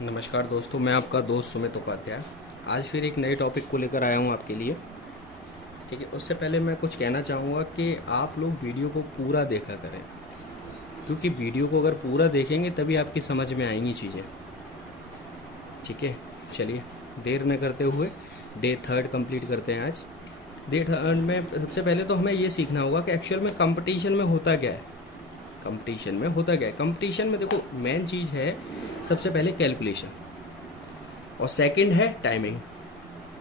नमस्कार दोस्तों, मैं आपका दोस्त सुमित उपाध्याय आज फिर एक नए टॉपिक को लेकर आया हूँ आपके लिए। ठीक है, उससे पहले मैं कुछ कहना चाहूँगा कि आप लोग वीडियो को पूरा देखा करें, क्योंकि वीडियो को अगर पूरा देखेंगे तभी आपकी समझ में आएंगी चीज़ें। ठीक है, चलिए देर न करते हुए डे 3 कंप्लीट करते हैं। आज डे 3 में सबसे पहले तो हमें ये सीखना होगा कि एक्चुअल में कंपटीशन में होता क्या है। कंपटीशन में देखो, मेन चीज़ है सबसे पहले कैलकुलेशन और सेकंड है टाइमिंग।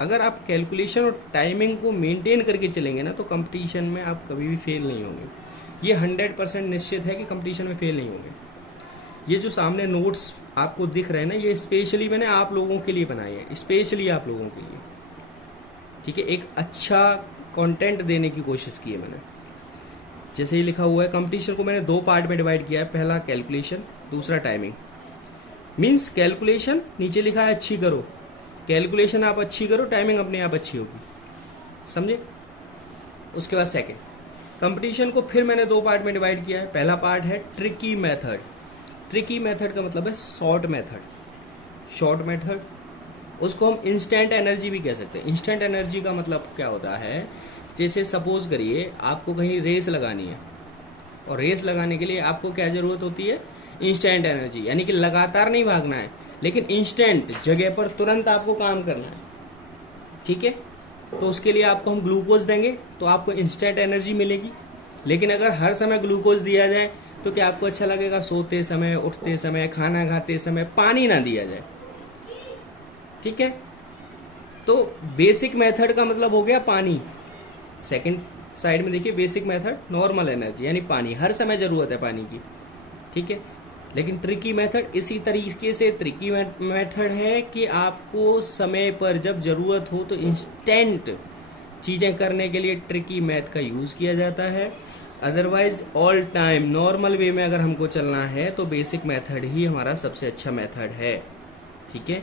अगर आप कैलकुलेशन और टाइमिंग को मेंटेन करके चलेंगे ना, तो कंपटीशन में आप कभी भी फेल नहीं होंगे। ये 100% निश्चित है कि कंपटीशन में फेल नहीं होंगे। ये जो सामने नोट्स आपको दिख रहे हैं ना, ये स्पेशली मैंने आप लोगों के लिए बनाए हैं, स्पेशली आप लोगों के लिए। ठीक है, एक अच्छा कंटेंट देने की कोशिश की है मैंने। जैसे ही लिखा हुआ है, कंपटीशन को मैंने 2 पार्ट में डिवाइड किया है। पहला कैलकुलेशन, दूसरा टाइमिंग। मीन्स कैलकुलेशन नीचे लिखा है अच्छी करो, कैलकुलेशन आप अच्छी करो, टाइमिंग अपने आप अच्छी होगी, समझे। उसके बाद सेकंड, कंपटीशन को फिर मैंने 2 पार्ट में डिवाइड किया है। पहला पार्ट है ट्रिकी मेथड। ट्रिकी मेथड का मतलब है शॉर्ट मेथड। उसको हम इंस्टेंट एनर्जी भी कह सकते हैं। इंस्टेंट एनर्जी का मतलब क्या होता है, जैसे सपोज करिए आपको कहीं रेस लगानी है, और रेस लगाने के लिए आपको क्या ज़रूरत होती है, इंस्टेंट एनर्जी। यानी कि लगातार नहीं भागना है, लेकिन इंस्टेंट जगह पर तुरंत आपको काम करना है। ठीक है, तो उसके लिए आपको हम ग्लूकोज देंगे तो आपको इंस्टेंट एनर्जी मिलेगी। लेकिन अगर हर समय ग्लूकोज दिया जाए तो क्या आपको अच्छा लगेगा? सोते समय, उठते समय, खाना खाते समय पानी ना दिया जाए। ठीक है, तो बेसिक मेथड का मतलब हो गया पानी। सेकंड साइड में देखिए, बेसिक मेथड नॉर्मल एनर्जी, यानी पानी, हर समय ज़रूरत है पानी की। ठीक है, लेकिन ट्रिकी मेथड इसी तरीके से ट्रिकी मेथड है कि आपको समय पर जब ज़रूरत हो तो इंस्टेंट चीज़ें करने के लिए ट्रिकी मेथड का यूज़ किया जाता है। Otherwise all time normal way में अगर हमको चलना है तो बेसिक मेथड ही हमारा सबसे अच्छा मेथड है। ठीक है,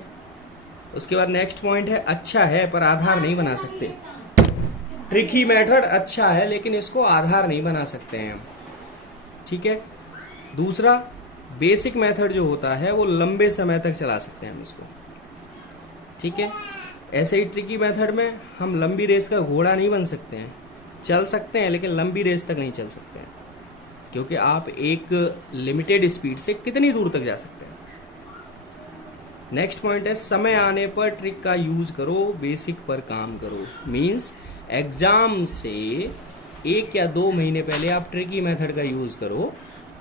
उसके बाद नेक्स्ट पॉइंट है अच्छा है पर आधार नहीं बना सकते। ट्रिकी मेथड अच्छा है लेकिन इसको आधार नहीं बना सकते हैं हम। ठीक है, दूसरा बेसिक मेथड जो होता है वो लंबे समय तक चला सकते हैं हम इसको। ठीक है, ऐसे ही ट्रिकी मेथड में हम लंबी रेस का घोड़ा नहीं बन सकते हैं। चल सकते हैं लेकिन लंबी रेस तक नहीं चल सकते हैं, क्योंकि आप एक लिमिटेड स्पीड से कितनी दूर तक जा सकते हैं। नेक्स्ट पॉइंट है समय आने पर ट्रिक का यूज़ करो, बेसिक पर काम करो। मीन्स एग्ज़ाम से 1 या 2 महीने पहले आप ट्रिकी मेथड का यूज़ करो।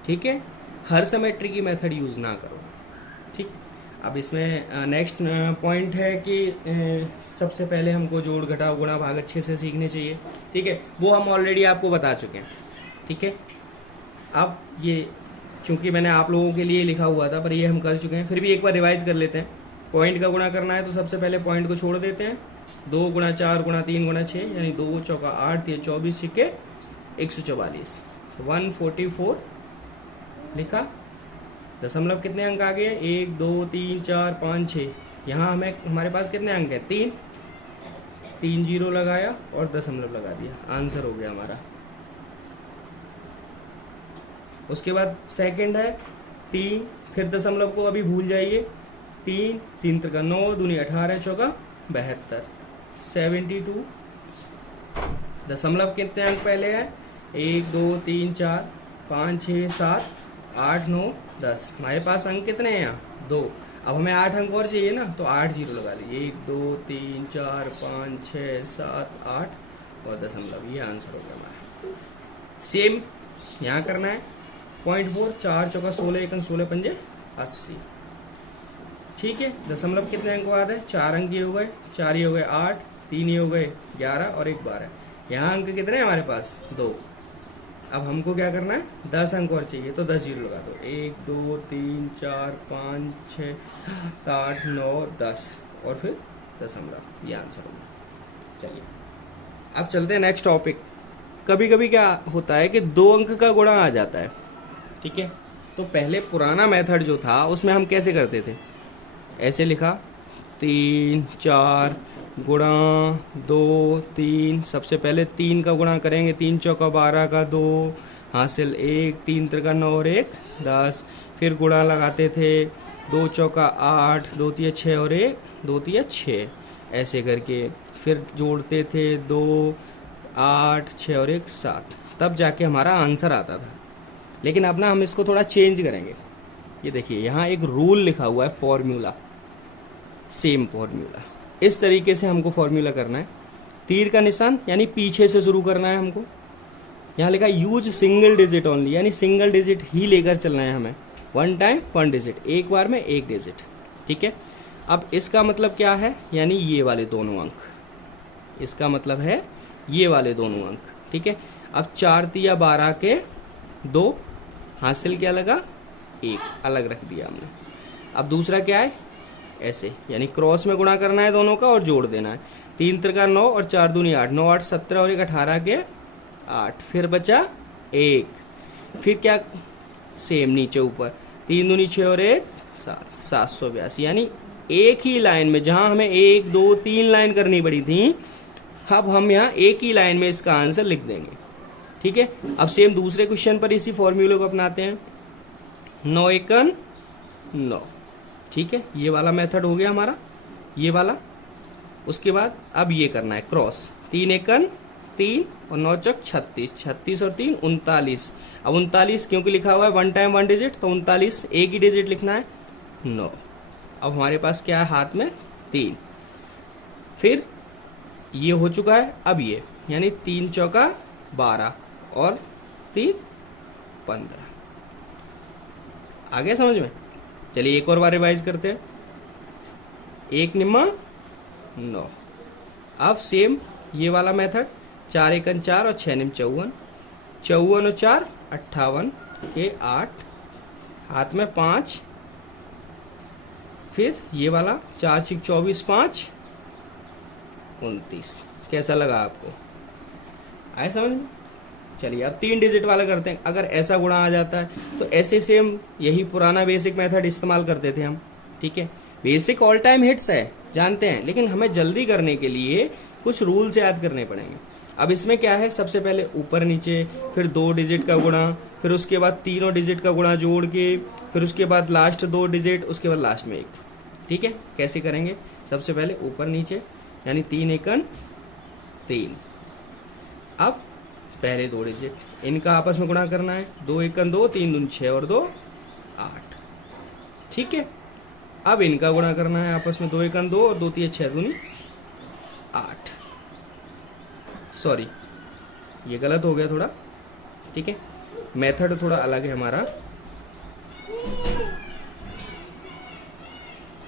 ठीक है, हर समय ट्रिकी मेथड यूज़ ना करो। ठीक, अब इसमें नेक्स्ट पॉइंट है कि सबसे पहले हमको जोड़ घटाव गुणा भाग अच्छे से सीखने चाहिए। ठीक है, वो हम ऑलरेडी आपको बता चुके हैं। ठीक है, अब ये चूँकि मैंने आप लोगों के लिए लिखा हुआ था पर ये हम कर चुके हैं, फिर भी एक बार रिवाइज कर लेते हैं। पॉइंट का गुणा करना है तो सबसे पहले पॉइंट को छोड़ देते हैं। 2 गुणा 4 गुणा 3 गुणा 6, यानी 2 चौका 8, 24 सिक्के 144, 144 लिखा। दशमलव कितने अंक आ गए? 1 2 3 4 5 6। यहाँ हमारे पास कितने अंक है? 3। 3 जीरो लगाया और दशमलव लगा दिया, आंसर हो गया हमारा। उसके बाद सेकंड है 3, फिर दशमलव को अभी भूल जाइए। 3 3 त्रिका 9, दूनी 18, चौका 72, 72। दशमलव कितने अंक पहले है? 1 2 3 4 5 6 7 8 9 10। हमारे पास अंक कितने हैं यहाँ? 2। अब हमें 8 अंक और चाहिए ना, तो 8 जीरो लगा लीजिए। 1 2 3 4 5 6 7 8 और दशमलव, ये आंसर हो गया हमारा। सेम यहाँ करना है। 0.4, 4 चौका 16, 1 16 पंजे 80। ठीक है, दशमलव कितने अंक बाद है? 4 अंक ये हो गए, 4 ये हो गए 8, 3 ये हो गए 11 और 1 12। यहाँ अंक कितने हैं हमारे पास? 2। अब हमको क्या करना है? 10 अंक और चाहिए, तो 10 जीरो लगा दो। 1 2 3 4 5 6 7 8 9 10 और फिर दशमलव, ये आंसर होगा। चलिए अब चलते हैं नेक्स्ट टॉपिक। कभी कभी क्या होता है कि 2 अंक का गुणा आ जाता है। ठीक है, तो पहले पुराना मेथड जो था उसमें हम कैसे करते थे? ऐसे लिखा 3 4 गुणा 2 3। सबसे पहले 3 का गुणा करेंगे, 3 चौका 12 का 2 हासिल 1, 3 त्रिका 9 और 1 10। फिर गुणा लगाते थे दो चौका 8, दो तिया 6 और 1, दो तिया 6, ऐसे करके फिर जोड़ते थे 2, 8, 6 और 1, 7, तब जाके हमारा आंसर आता था। लेकिन अब ना हम इसको थोड़ा चेंज करेंगे। ये देखिए यहाँ एक रूल लिखा हुआ है, फॉर्मूला, सेम फॉर्मूला। इस तरीके से हमको फॉर्मूला करना है। तीर का निशान यानी पीछे से शुरू करना है हमको। यहाँ लिखा यूज सिंगल डिजिट ओनली, यानी सिंगल डिजिट ही लेकर चलना है हमें। 1 टाइम 1 डिजिट, एक बार में 1 डिजिट। ठीक है, अब इसका मतलब क्या है, यानी ये वाले दोनों अंक, इसका मतलब है ये वाले दोनों अंक। ठीक है, अब 4 तिया 12 के 2, हासिल क्या लगा, 1 अलग रख दिया हमने। अब दूसरा क्या है, ऐसे, यानी क्रॉस में गुणा करना है दोनों का और जोड़ देना है। 3 त्रिका 9 और 4 दूनी 8, 9 8 17 और 1 18 के 8, फिर बचा 1, फिर क्या, सेम नीचे ऊपर, 3 दूनी 6 और 1 7, 782। यानी एक ही लाइन में, जहां हमें 1 2 3 लाइन करनी पड़ी थी, अब हम यहाँ एक ही लाइन में इसका आंसर लिख देंगे। ठीक है, अब सेम दूसरे क्वेश्चन पर इसी फॉर्मूले को अपनाते हैं। 9 एकन 9, ठीक है, ये वाला मेथड हो गया हमारा, ये वाला। उसके बाद अब ये करना है क्रॉस, 3 एकन 3 और 9 चौक 36, 36 और 3 39। अब 39 क्योंकि लिखा हुआ है 1 टाइम 1 डिजिट, तो 39 एक ही डिजिट लिखना है, 9। अब हमारे पास क्या है हाथ में, 3, फिर ये हो चुका है। अब ये, यानी 3 चौका 12 और 3 15। आ गया समझ में? चलिए एक और बार रिवाइज करते हैं। 1 निम्मा 9। अब सेम ये वाला मेथड, 4 एकन 4 और 6 निम 54, 54 और 4 58 के 8, हाथ में 5, फिर ये वाला 4 6 24 5 29। कैसा लगा आपको, आए समझ में? चलिए अब 3 डिजिट वाला करते हैं। अगर ऐसा गुणा आ जाता है तो ऐसे सेम यही पुराना बेसिक मेथड इस्तेमाल करते थे हम। ठीक है, बेसिक ऑल टाइम हिट्स है, जानते हैं, लेकिन हमें जल्दी करने के लिए कुछ रूल्स याद करने पड़ेंगे। अब इसमें क्या है, सबसे पहले ऊपर नीचे, फिर 2 डिजिट का गुणा, फिर उसके बाद तीनों डिजिट का गुणा जोड़ के, फिर उसके बाद लास्ट 2 डिजिट, उसके बाद लास्ट में 1। ठीक है, कैसे करेंगे, सबसे पहले ऊपर नीचे, यानी 3 एकन 3। अब पहले 2 डिजिट, इनका आपस में गुणा करना है, 2 एकन 2, 3 दूनी 6 और 2 8। ठीक है, अब इनका गुणा करना है आपस में, 2 एकन 2 और 2 तिया 6 दूनी 8। सॉरी, ये गलत हो गया थोड़ा। ठीक है, मेथड थोड़ा अलग है हमारा।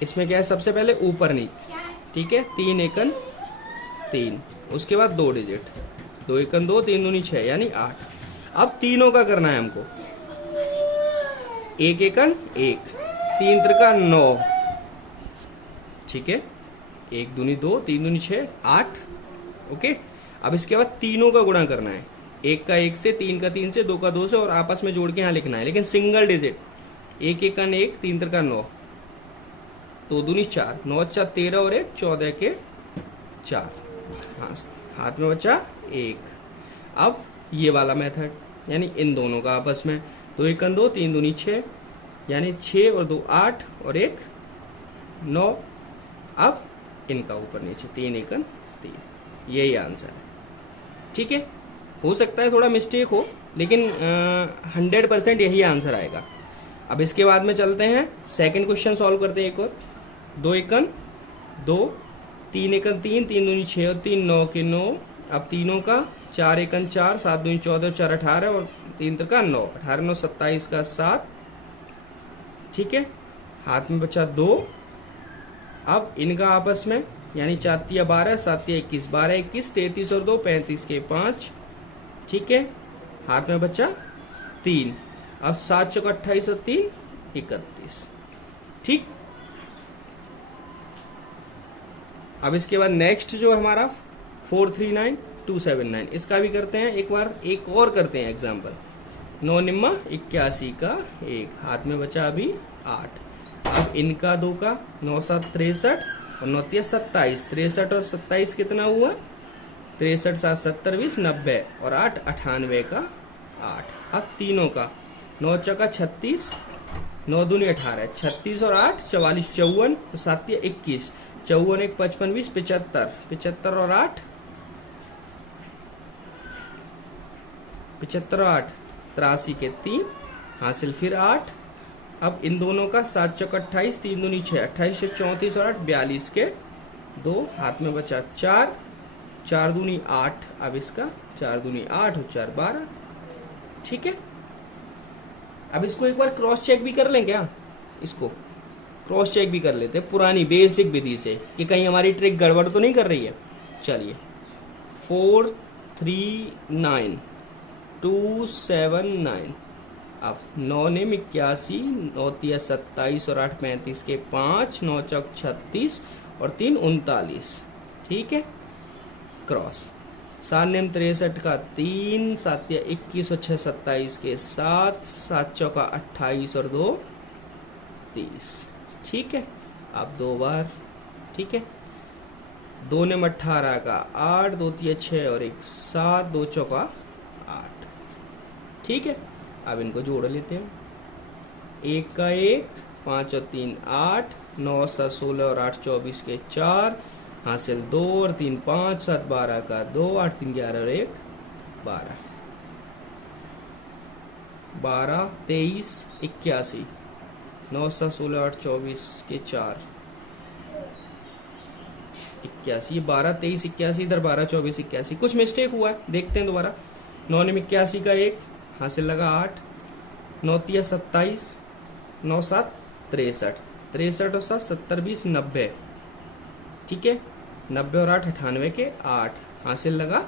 इसमें क्या है, सबसे पहले ऊपर नीचे, ठीक है, 3 एकन 3, उसके बाद 2 डिजिट, 2 एकन 2, 3 दूनी 6 यानी 8। अब तीनों का करना है हमको, 1 एकन 1, 3 त्रिका 9, ठीक है, 1 दूनी 2, 3 दूनी 6 8। ओके, अब इसके बाद तीनों का गुणा करना है, 1 का 1 से, 3 का 3 से, 2 का 2 से, और आपस में जोड़ के यहाँ लिखना है, लेकिन सिंगल डिजिट। 1 एकन 1, 3 त्रिका 9, 2 दूनी 4, 9 4 13 और 1 14 के 4, हाँ, हाथ में बचा 1। अब ये वाला मेथड, यानी इन दोनों का आपस में, 2 एकन 2, 3 दूनी 6, यानी 6 और 2 8 और 1 9। अब इनका ऊपर नीचे, 3 एकन 3, यही आंसर है। ठीक है, हो सकता है थोड़ा मिस्टेक हो, लेकिन 100% यही आंसर आएगा। अब इसके बाद में चलते हैं, सेकंड क्वेश्चन सॉल्व करते हैं एक और। 2 एकन 2, 3 एकन 3, 3 दूनी 6 और 3 9 के 9। अब तीनों का, 4 एकन 4, 7 दूनी 14 और 4 18 और 3 त्रिका 9, 18 9 27 का 7। ठीक है, हाथ में बचा 2। अब इनका आपस में, यानी 4 तिया 12, 7 तिया 21, 12 21, 33 और 2 35 के 5। ठीक है, हाथ में बचा 3। अब 7 चौक 28 और 3 31। ठीक, अब इसके बाद नेक्स्ट जो हमारा 439 279, इसका भी करते हैं एक बार, एक और करते हैं एग्जाम्पल। 9 निम्मा 81 का 1, हाथ में बचा अभी 8। अब इनका 2 का, 9 7 63 और 9 तिया 27, 63 और 27 कितना हुआ, 63 7 70 20 90 और 8 98 का 8। अब तीनों का, 9 चौका 36, 9 दूनी 18, 36 और 8 44, 54 और 7 21, 54 1 55 20 75, 75 और 8 75 और 8 83 के 3 हासिल, फिर 8। अब इन दोनों का 7 चौक 28, 3 दूनी 6, 28 से 34 और 8 42 के 2, हाथ में बचा 4, 4 दूनी 8, अब इसका 4 दूनी 8 और 4 12। ठीक है, अब इसको एक बार क्रॉस चेक भी कर लें क्या? इसको क्रॉस चेक भी कर लेते हैं पुरानी बेसिक विधि से कि कहीं हमारी ट्रिक गड़बड़ तो नहीं कर रही है। चलिए 4 3 9 2 7 9। अब 9 ने 81, 9 तिया 27 और 8 35 के 5, 9 चौक 36 और 3 39। ठीक है, क्रॉस 7 नेम 63 का 3, 7 या 21 और 6 27 के 7, 7 चौका 28 और 2 30। ठीक है, अब 2 बार। ठीक है, 2 नेम 18 का 8, 2 तिया 6 और 1 7, 2 चौका 8। ठीक है, अब इनको जोड़ लेते हैं। 1 का 1, 5 और 3 8, 9 7 16 और 8 24 के 4, हासिल 2 और 3 5, 7 12 का 2, 8 3 11 और 1 12, 12 23 81, 9 7 16 8 24 के 4 81, ये 12 23 81, इधर 12 24 81, कुछ मिस्टेक हुआ है, देखते हैं दोबारा। 9 ने 81 का 1 हासिल लगा 8, 9 तिया 27, 9 7 63, 63 और 7 70 20 90। ठीक है, 90 और 8 98 के 8, हासिल लगा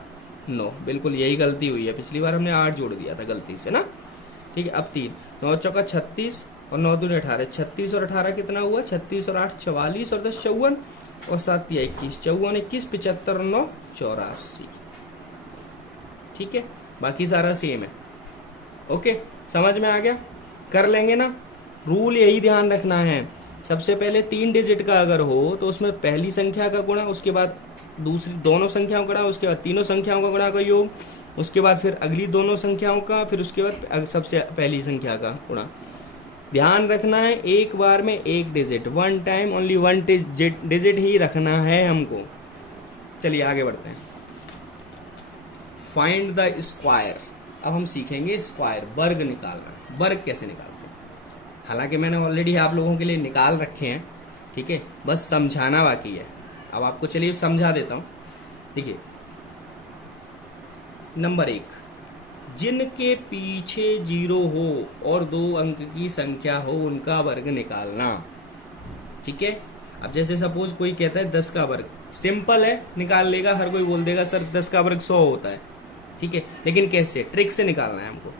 9। बिल्कुल यही गलती हुई है, पिछली बार हमने 8 जोड़ दिया था गलती से ना। ठीक है, अब 3, 9 चौका 36 और 9 दूनी 18, 36 और 18 कितना हुआ? 36 और 8 44 और 10 54 और 7 या 21, 54 21 75 और 9 84। ठीक है, बाकी सारा सेम है। ओके, समझ में आ गया? कर लेंगे ना। रूल यही ध्यान रखना है, सबसे पहले 3 डिजिट का अगर हो तो उसमें पहली संख्या का गुणा, उसके बाद दूसरी दोनों संख्याओं का गुणा, उसके बाद तीनों संख्याओं का गुणा का योग, उसके बाद फिर अगली दोनों संख्याओं का, फिर उसके बाद सबसे पहली संख्या का गुणा। ध्यान रखना है एक बार में एक डिजिट, 1 टाइम ओनली 1 डिजिट ही रखना है हमको। चलिए आगे बढ़ते हैं। Find the square. अब हम सीखेंगे स्क्वायर, वर्ग निकालना। वर्ग कैसे निकालते हैं? हालांकि मैंने ऑलरेडी आप लोगों के लिए निकाल रखे हैं, ठीक है, बस समझाना बाकी है। अब आपको चलिए समझा देता हूँ। देखिए, नंबर 1, जिनके पीछे 0 हो और 2 अंक की संख्या हो उनका वर्ग निकालना। ठीक है, अब जैसे सपोज कोई कहता है 10 का वर्ग, सिंपल है, निकाल लेगा, हर कोई बोल देगा सर 10 का वर्ग 100 होता है। ठीक है, लेकिन कैसे? ट्रिक से निकालना है हमको।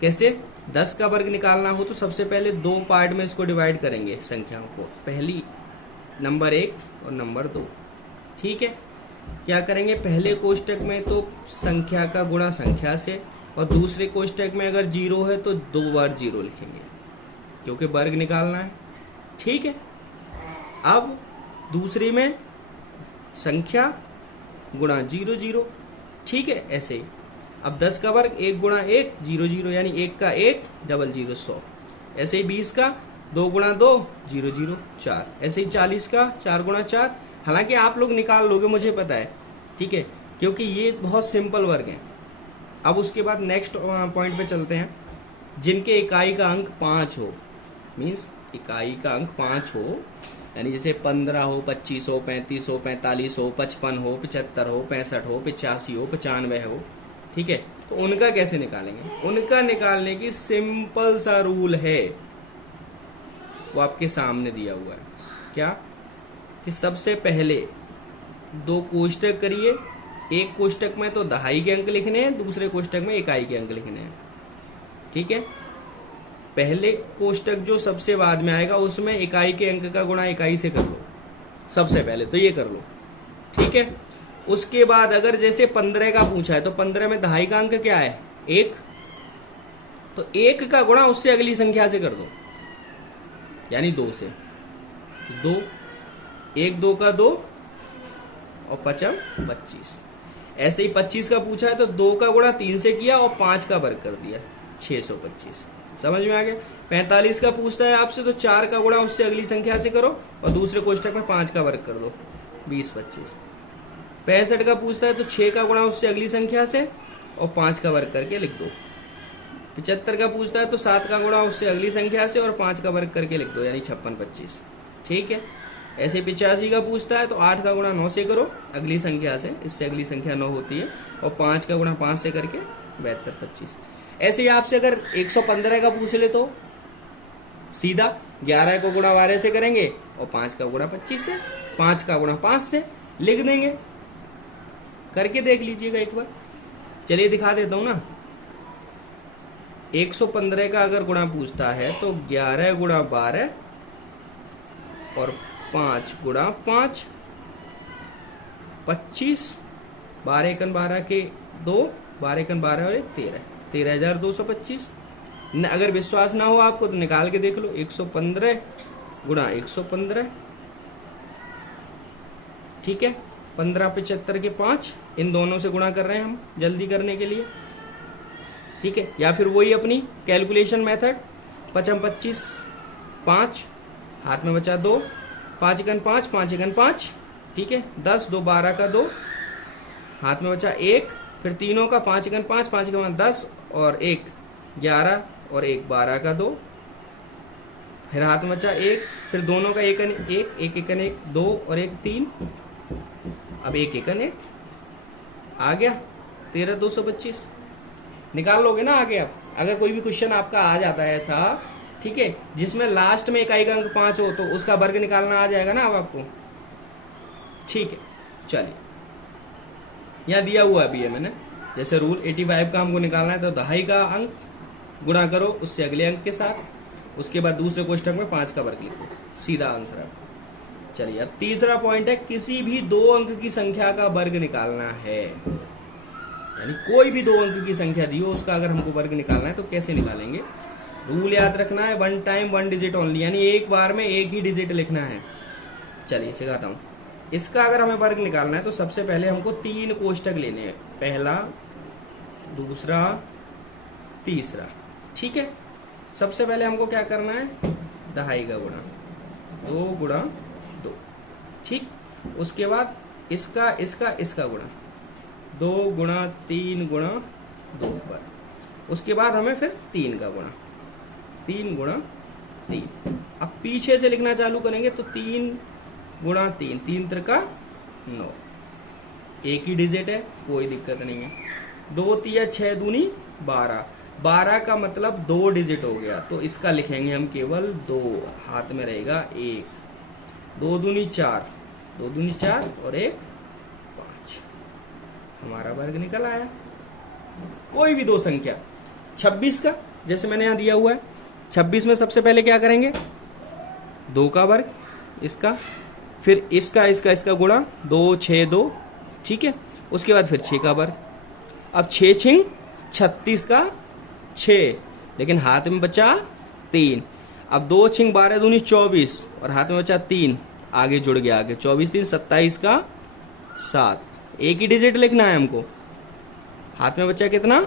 कैसे? 10 का वर्ग निकालना हो तो सबसे पहले 2 पार्ट में इसको डिवाइड करेंगे संख्याओं को, पहली नंबर 1 और नंबर 2। ठीक है, क्या करेंगे? पहले कोष्टक में तो संख्या का गुणा संख्या से, और दूसरे कोष्टक में अगर 0 है तो 2 बार 0 लिखेंगे, क्योंकि वर्ग निकालना है। ठीक है, अब दूसरी में संख्या गुणा 0 0। ठीक है, ऐसे ही अब 10 का वर्ग 1 गुणा 1 0 0, यानी 1 का 1 0 0 100। ऐसे ही 20 का 2 गुणा 2 0 0 4। ऐसे ही 40 का 4 गुणा 4। हालांकि आप लोग निकाल लोगे, मुझे पता है, ठीक है, क्योंकि ये बहुत सिंपल वर्ग हैं। अब उसके बाद नेक्स्ट पॉइंट पे चलते हैं। जिनके इकाई का अंक 5 हो, मीन्स इकाई का अंक 5 हो, यानी जैसे 15 हो, 25 हो, 35 हो, 45 हो, 55 हो, 75 हो, 65 हो, 85 हो, 95 हो। ठीक है, तो उनका कैसे निकालेंगे? उनका निकालने की सिंपल सा रूल है, वो आपके सामने दिया हुआ है। क्या? कि सबसे पहले 2 कोष्टक करिए, एक कोष्टक में तो दहाई के अंक लिखने हैं, दूसरे कोष्टक में इकाई के अंक लिखने हैं। ठीक है, पहले कोष्टक जो सबसे बाद में आएगा उसमें इकाई के अंक का गुणा इकाई से कर लो, सबसे पहले तो ये कर लो। ठीक है, उसके बाद अगर जैसे 15 का पूछा है तो 15 में दहाई का अंक क्या है? 1, तो 1 का गुणा उससे अगली संख्या से कर दो, यानी 2 से। तो 2, 1 2 का 2 और 5 25। ऐसे ही 25 का पूछा है तो 2 का गुणा 3 से किया और 5 का वर्ग कर दिया, 625। समझ में आ गया। 45 का पूछता है आपसे तो 4 का गुणा उससे अगली संख्या से करो और दूसरे कोष्टक में 5 का वर्ग कर दो, 20 25। 65 का पूछता है तो 6 का गुणा उससे अगली संख्या से और 5 का वर्ग करके लिख दो। 75 का पूछता है तो 7 का गुणा उससे अगली संख्या से और 5 का वर्ग करके लिख दो, यानी 56 25। ठीक है। ऐसे 85 का पूछता है तो 8 का गुणा 9 से करो अगली संख्या से, इससे अगली संख्या 9 होती है, और 5 का गुणा 5 से करके 72 25। ऐसे ही आपसे अगर 115 का पूछ ले तो सीधा 11 को गुणा 12 से करेंगे और 5 का गुणा 25 से, 5 का गुणा 5 से लिख देंगे। करके देख लीजिएगा एक बार। चलिए दिखा देता हूँ ना। 115 का अगर गुणा पूछता है तो 11 गुणा 12 और 5 गुणा 5, 25, 12 एकन 12 के 2, 12 एकन 12 और 1 13, 13,225। अगर विश्वास ना हो आपको तो निकाल के देख लो। 115 गुणा 115, ठीक है। 15 75 के 5, इन दोनों से गुणा कर रहे हैं हम जल्दी करने के लिए, ठीक है। या फिर वही अपनी कैलकुलेशन मेथड, 55 25 5, हाथ में बचा 2, 5 एकन 5, 5 एकन 5, ठीक है। 10 2 12 का 2, हाथ में बचा 1, फिर तीनों का 5 एकन 5, 5 एकन 10 और 1 11 और 1 12 का 2, फिर हाथ में बचा 1, फिर दोनों का 1 एकन 1 2 और 1 3, अब 1 एकन 1 आ गया 13,225। निकाल लोगे ना आगे आप। अगर कोई भी क्वेश्चन आपका आ जाता है ऐसा, ठीक है, जिसमें लास्ट में इकाई का अंक 5 हो तो उसका वर्ग निकालना आ जाएगा ना अब आपको। ठीक है, चलिए यहाँ दिया हुआ है अभी है मैंने, जैसे रूल 85 का हमको निकालना है तो दहाई का अंक गुणा करो उससे अगले अंक के साथ, उसके बाद दूसरे कोष्टक में 5 का वर्ग लिखो, सीधा आंसर आपका। चलिए अब तीसरा पॉइंट है, किसी भी 2 अंक की संख्या का वर्ग निकालना है। यानी कोई भी 2 अंक की संख्या दी हो उसका अगर हमको वर्ग निकालना है तो कैसे निकालेंगे। रूल याद रखना है, 1 टाइम 1 डिजिट ओनली, यानी एक बार में एक ही डिजिट लिखना है। चलिए सिखाता हूँ। इसका अगर हमें वर्ग निकालना है तो सबसे पहले हमको 3 कोष्टक लेने हैं, पहला दूसरा तीसरा, ठीक है। सबसे पहले हमको क्या करना है, दहाई का गुणा, 2 गुणा 2, ठीक। उसके बाद इसका इसका इसका गुणा, 2 गुणा 3 गुणा 2 पर, उसके बाद हमें फिर 3 का गुणा, 3 गुणा 3। अब पीछे से लिखना चालू करेंगे तो 3 गुणा 3, 3 त्रिका 9, एक ही डिजिट है, कोई दिक्कत नहीं है। 2 तिया 6 दूनी 12, 12 का मतलब 2 डिजिट हो गया, तो इसका लिखेंगे हम केवल 2, हाथ में रहेगा 1, 2 दूनी 4, 2 दूनी 4 और 1 5, हमारा वर्ग निकल आया। कोई भी 2 संख्या, 26 का जैसे मैंने यहाँ दिया हुआ है, 26 में सबसे पहले क्या करेंगे, 2 का वर्ग इसका, फिर इसका इसका इसका गुणा, 2 6 2, ठीक है। उसके बाद फिर 6 का वर्ग। अब 6 छिंग 36 का 6, लेकिन हाथ में बचा 3। अब 2 छिंग 12 दूनी 24 और हाथ में बचा 3, आगे जुड़ गया, आगे 24 3 27 का 7, एक ही डिजिट लिखना है हमको। हाथ में बचा कितना,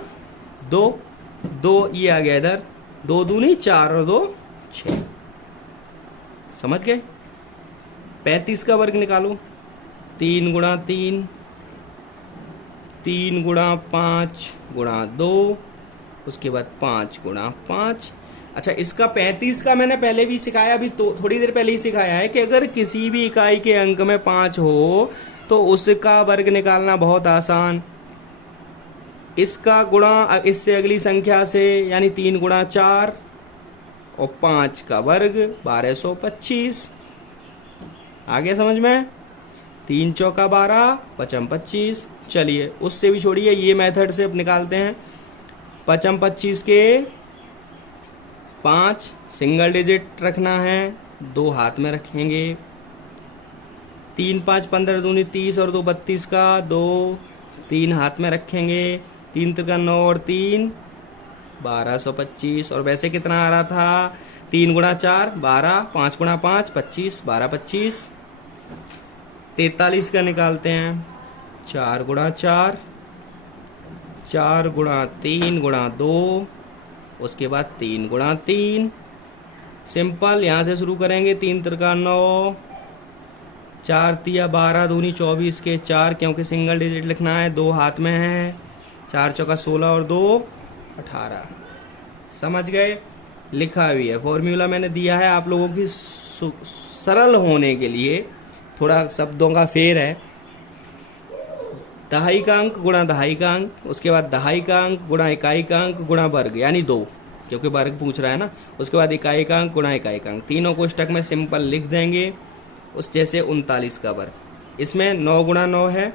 2, 2 ये आ गया इधर, 2 दूनी 4 और 2 6, समझ गए। 35 का वर्ग निकालो, 3 गुणा 3, 3 गुणा 5 गुणा 2, उसके बाद 5 गुणा 5। अच्छा, इसका 35 का मैंने पहले भी सिखाया, अभी तो थोड़ी देर पहले ही सिखाया है कि अगर किसी भी इकाई के अंक में 5 हो तो उसका वर्ग निकालना बहुत आसान। इसका गुणा इससे अगली संख्या से, यानी 3 गुणा 4 और 5 का वर्ग 1225। आगे समझ में, 3 चौका 12, 5 25। चलिए उससे भी छोड़िए, ये मेथड से अब निकालते हैं। 5 25 के 5 सिंगल डिजिट रखना है, 2 हाथ में रखेंगे। 3 5 15 दूनी 30 और 2 32 का 2, 3 हाथ में रखेंगे। 3 त्रिका 9 और 3 1225। और वैसे कितना आ रहा था, 3 गुणा 4 12, 5 गुणा 5 25, 12 25। 43 का निकालते हैं, 4 गुणा 4, 4 गुणा 3 गुणा 2, उसके बाद 3 गुणा 3, सिंपल। यहाँ से शुरू करेंगे, 3 त्रिका 9, 4 तिया 12, दूनी 24 के 4, क्योंकि सिंगल डिजिट लिखना है, 2 हाथ में है, 4 चौका 16 और 2 18। समझ गए? लिखा भी है, फॉर्मूला मैंने दिया है आप लोगों की सरल होने के लिए, थोड़ा शब्दों का फेर है। दहाई का अंक गुणा दहाई का अंक, उसके बाद दहाई का अंक गुणा इकाई का अंक गुणा वर्ग, यानी 2, क्योंकि वर्ग पूछ रहा है ना। उसके बाद इकाई का अंक गुणा इकाई का अंक, तीनों कोष्टक में सिंपल लिख देंगे। उस जैसे 39 का वर्ग, इसमें 9 गुणा 9 है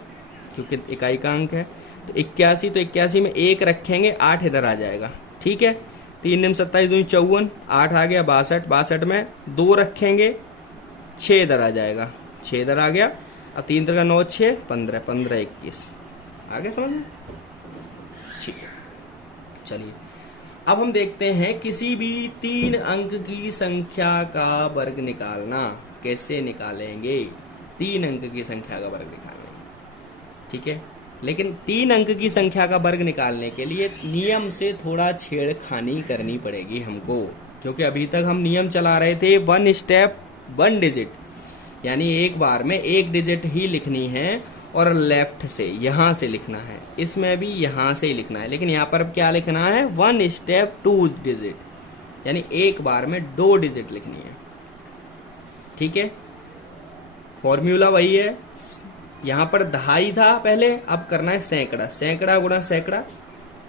क्योंकि इकाई का अंक है, तो 81, तो 81 में 1 रखेंगे, 8 इधर आ जाएगा, ठीक है। 3 निम 27 दूनी 54, 8 आ गया 62, 62 में 2 रखेंगे, 6 इधर आ जाएगा, 6 इधर आ गया। अब 3 त्रिका 9 6 15, 15 21, आगे समझ में? ठीक है, चलिए अब हम देखते हैं किसी भी 3 अंक की संख्या का वर्ग निकालना। कैसे निकालेंगे? 3 अंक की संख्या का वर्ग निकालेंगे, ठीक है। लेकिन 3 अंक की संख्या का वर्ग निकालने के लिए नियम से थोड़ा छेड़खानी करनी पड़ेगी हमको, क्योंकि अभी तक हम नियम चला रहे थे 1 स्टेप 1 डिजिट, यानी एक बार में 1 डिजिट ही लिखनी है और लेफ्ट से यहाँ से लिखना है। इसमें भी यहाँ से ही लिखना है, लेकिन यहाँ पर क्या लिखना है? 1 स्टेप 2 डिजिट, यानी एक बार में 2 डिजिट लिखनी है, ठीक है। फॉर्मूला वही है, यहाँ पर दहाई था पहले, अब करना है सैकड़ा, सैकड़ा गुणा सैकड़ा,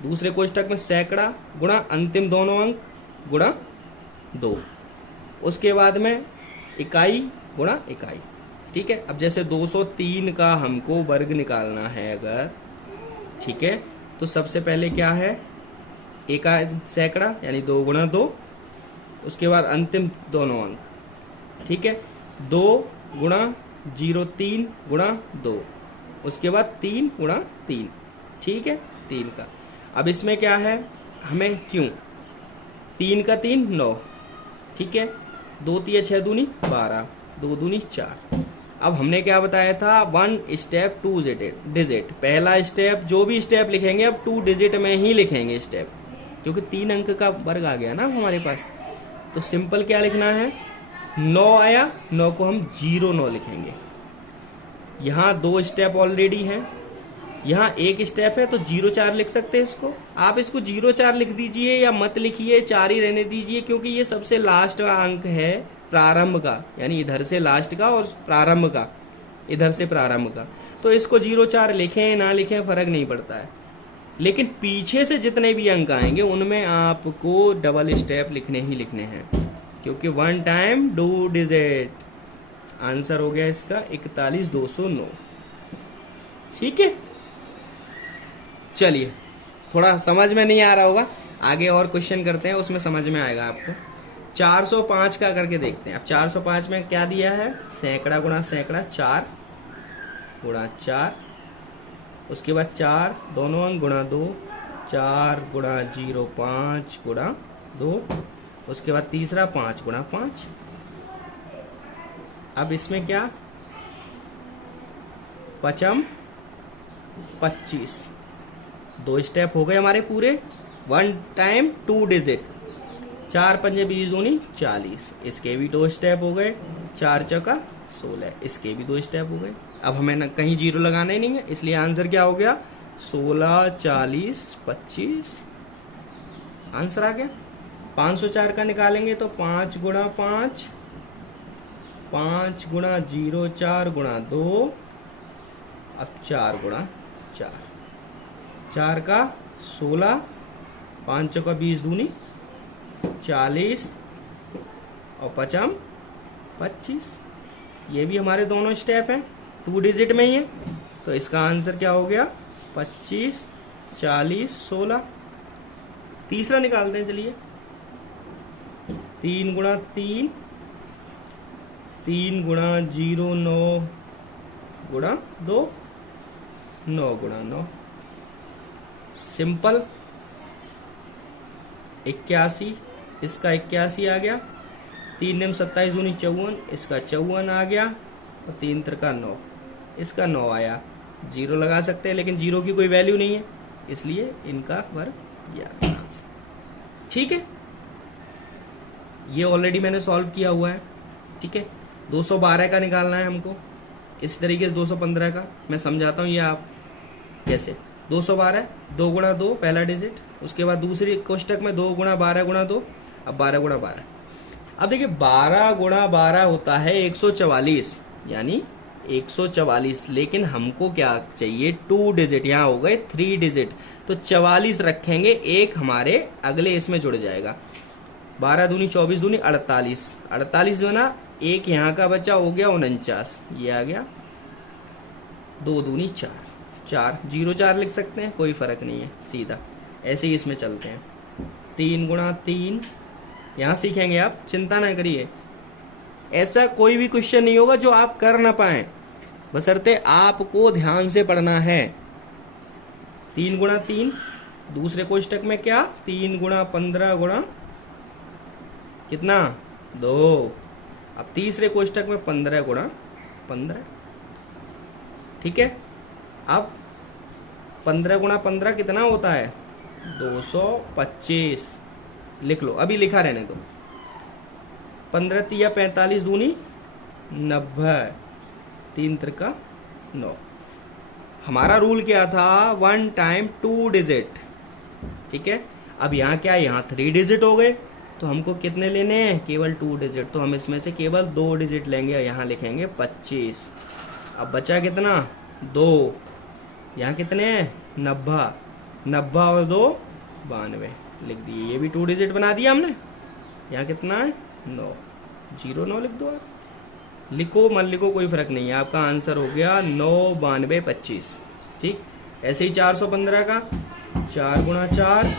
दूसरे कोष्टक में सैकड़ा गुणा अंतिम दोनों अंक गुणा 2, उसके बाद में इकाई गुणा इकाई, ठीक है। अब जैसे 203 का हमको वर्ग निकालना है अगर, ठीक है, तो सबसे पहले क्या है? इकाई सैकड़ा यानी 2 गुणा 2, उसके बाद अंतिम दोनों अंक, ठीक है, 2 गुणा 03 गुणा 2, उसके बाद 3 गुणा 3, ठीक है, 3 का। अब इसमें क्या है हमें, क्यों 3 का 3 9, ठीक है, 2 तिया 6 दूनी 12, 2 दूनी 4। अब हमने क्या बताया था? 1 स्टेप 2 डिजिट, पहला स्टेप, जो भी स्टेप लिखेंगे अब 2 डिजिट में ही लिखेंगे स्टेप, क्योंकि 3 अंक का वर्ग आ गया ना हमारे पास। तो सिंपल क्या लिखना है? 9 आया, 9 को हम 09 लिखेंगे। यहाँ 2 स्टेप ऑलरेडी हैं, यहाँ 1 स्टेप है, तो 04 लिख सकते हैं इसको। आप इसको 04 लिख दीजिए या मत लिखिए, 4 ही रहने दीजिए, क्योंकि ये सबसे लास्ट का अंक है प्रारंभ का, यानी इधर से लास्ट का और प्रारंभ का इधर से प्रारंभ का। तो इसको 04 लिखें ना लिखें फ़र्क नहीं पड़ता है, लेकिन पीछे से जितने भी अंक आएंगे उनमें आपको डबल स्टेप लिखने ही लिखने हैं, क्योंकि 1 टाइम 2 डिजिट। आंसर हो गया इसका 41209, ठीक है। चलिए, थोड़ा समझ में नहीं आ रहा होगा, आगे और क्वेश्चन करते हैं, उसमें समझ में आएगा आपको। 405 का करके देखते हैं। अब 405 में क्या दिया है? सैकड़ा गुणा सैकड़ा, 4 गुणा 4, उसके बाद 4 दोनों अंक गुणा 2, 4 गुणा 05 गुणा 2, उसके बाद तीसरा 5 गुणा 5। अब इसमें क्या? 5 25, 2 स्टेप हो गए हमारे पूरे। 1 टाइम 2 डिजिट, 4 पंजे 20 दूनी 40, इसके भी 2 स्टेप हो गए। 4 चौका 16, इसके भी 2 स्टेप हो गए। अब हमें ना कहीं 0 लगाना ही नहीं है, इसलिए आंसर क्या हो गया? 16 40 25, आंसर आ गया। 504 का निकालेंगे तो 5 गुणा 5, 5 गुणा 04 गुणा 2, अब 4 गुणा 4, 4 का 16, 5 चौका 20 दूनी 40 और 5 25। ये भी हमारे दोनों स्टेप हैं, 2 डिजिट में ही है, तो इसका आंसर क्या हो गया? 25 40 16। तीसरा निकालते हैं, चलिए। 3 गुणा 3, 3 गुणा 09 गुणा 2, 9 गुणा 9, सिंपल। 81, इसका 81 आ गया। 3 निम 27 दूनी 54, इसका 54 आ गया। और 3 त्रिका 9, इसका 9 आया। 0 लगा सकते हैं, लेकिन 0 की कोई वैल्यू नहीं है, इसलिए इनका वर्ग यह आंसर। ठीक है, ये ऑलरेडी मैंने सॉल्व किया हुआ है। ठीक है, 212 का निकालना है हमको, इस तरीके से 215 का मैं समझाता हूँ। ये आप कैसे 212 2 गुणा 2 पहला डिजिट, उसके बाद दूसरी कोष्टक में 2 गुणा 12 गुणा 2, अब 12 गुणा 12। अब देखिए 12 गुणा 12 होता है 144, यानी 144, लेकिन हमको क्या चाहिए 2 डिजिट, यहाँ हो गए 3 डिजिट, तो 44 रखेंगे, एक हमारे अगले इसमें जुड़ जाएगा। 12 दूनी 24 दूनी 48, 48 बना, एक यहाँ का बचा, हो गया 49, ये आ गया। 2 दूनी 4, 4 0 4 लिख सकते हैं, कोई फर्क नहीं है, सीधा ऐसे ही इसमें चलते हैं। 3 गुणा 3, यहाँ सीखेंगे आप, चिंता ना करिए, ऐसा कोई भी क्वेश्चन नहीं होगा जो आप कर ना पाएं, बशर्ते आपको ध्यान से पढ़ना है। 3 गुणा 3, दूसरे कोष्टक में क्या 3 गुणा 15 गुणा कितना 2, अब तीसरे कोष्टक में 15 गुणा 15। ठीक है, अब 15 गुणा 15 कितना होता है 225, लिख लो, अभी लिखा रहने दो। 15 तिया 45 दूनी 90, 3 त्रिका 9। हमारा रूल क्या था 1 टाइम 2 डिजिट। ठीक है, अब यहाँ क्या है, यहाँ 3 डिजिट हो गए, तो हमको कितने लेने हैं केवल 2 डिजिट, तो हम इसमें से केवल 2 डिजिट लेंगे, यहाँ लिखेंगे 25। अब बचा कितना 2, यहाँ कितने हैं 90, 90 और 2 92 लिख दिए, ये भी 2 डिजिट बना दिया हमने। यहाँ कितना है 9, 0 9 लिख दो आप, लिखो मत लिखो कोई फर्क नहीं है, आपका आंसर हो गया 9 92 25। ठीक, ऐसे ही 415 का 4 गुणा 4,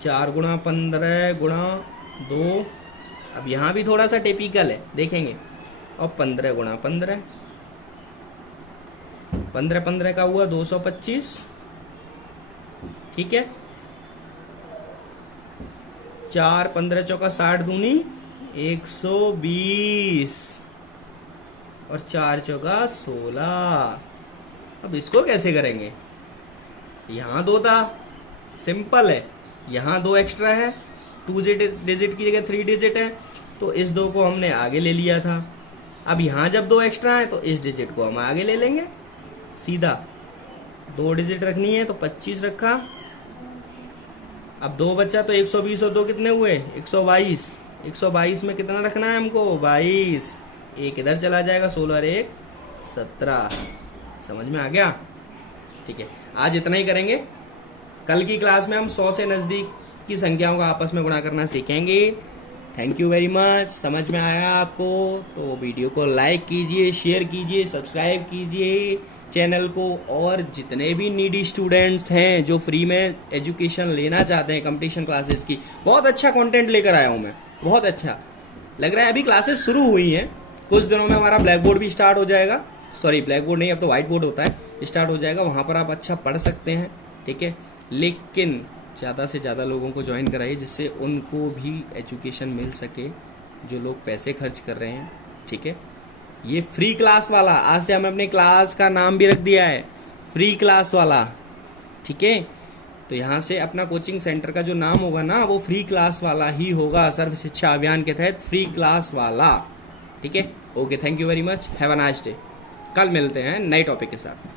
4 गुणा 15 गुणा 2, अब यहाँ भी थोड़ा सा टिपिकल है देखेंगे, और 15 गुणा 15, 15 15 का हुआ 225। ठीक है, 4 15 चौका 60 दूनी 120, और 4 चौका 16। अब इसको कैसे करेंगे, यहाँ 2 था, सिंपल है, यहाँ 2 एक्स्ट्रा है, 2 डिजिट की जगह 3 डिजिट है, तो इस 2 को हमने आगे ले लिया था। अब यहाँ जब 2 एक्स्ट्रा है तो इस डिजिट को हम आगे ले लेंगे, सीधा 2 डिजिट रखनी है तो 25 रखा। अब 2 बचा तो 120 और 2 कितने हुए 122, 122 में कितना रखना है हमको 22, एक इधर चला जाएगा, 16 और 1 17। समझ में आ गया। ठीक है, आज इतना ही करेंगे, कल की क्लास में हम 100 से नज़दीक की संख्याओं का आपस में गुणा करना सीखेंगे। Thank you very much. समझ में आया आपको तो वीडियो को लाइक कीजिए, शेयर कीजिए, सब्सक्राइब कीजिए चैनल को, और जितने भी नीडी स्टूडेंट्स हैं जो फ्री में एजुकेशन लेना चाहते हैं कंपटीशन क्लासेस की, बहुत अच्छा कंटेंट लेकर आया हूँ मैं, बहुत अच्छा लग रहा है। अभी क्लासेस शुरू हुई हैं, कुछ दिनों में हमारा ब्लैक बोर्ड भी स्टार्ट हो जाएगा, सॉरी ब्लैक बोर्ड नहीं, अब तो वाइट बोर्ड होता है, स्टार्ट हो जाएगा, वहाँ पर आप अच्छा पढ़ सकते हैं। ठीक है, लेकिन ज़्यादा से ज़्यादा लोगों को ज्वाइन कराइए जिससे उनको भी एजुकेशन मिल सके जो लोग पैसे खर्च कर रहे हैं। ठीक है, ये फ्री क्लास वाला, आज से हमने अपने क्लास का नाम भी रख दिया है फ्री क्लास वाला। ठीक है, तो यहाँ से अपना कोचिंग सेंटर का जो नाम होगा ना वो फ्री क्लास वाला ही होगा, सर्व शिक्षा अभियान के तहत फ्री क्लास वाला। ठीक है, okay, thank you very much, have a nice day. कल मिलते हैं नए टॉपिक के साथ।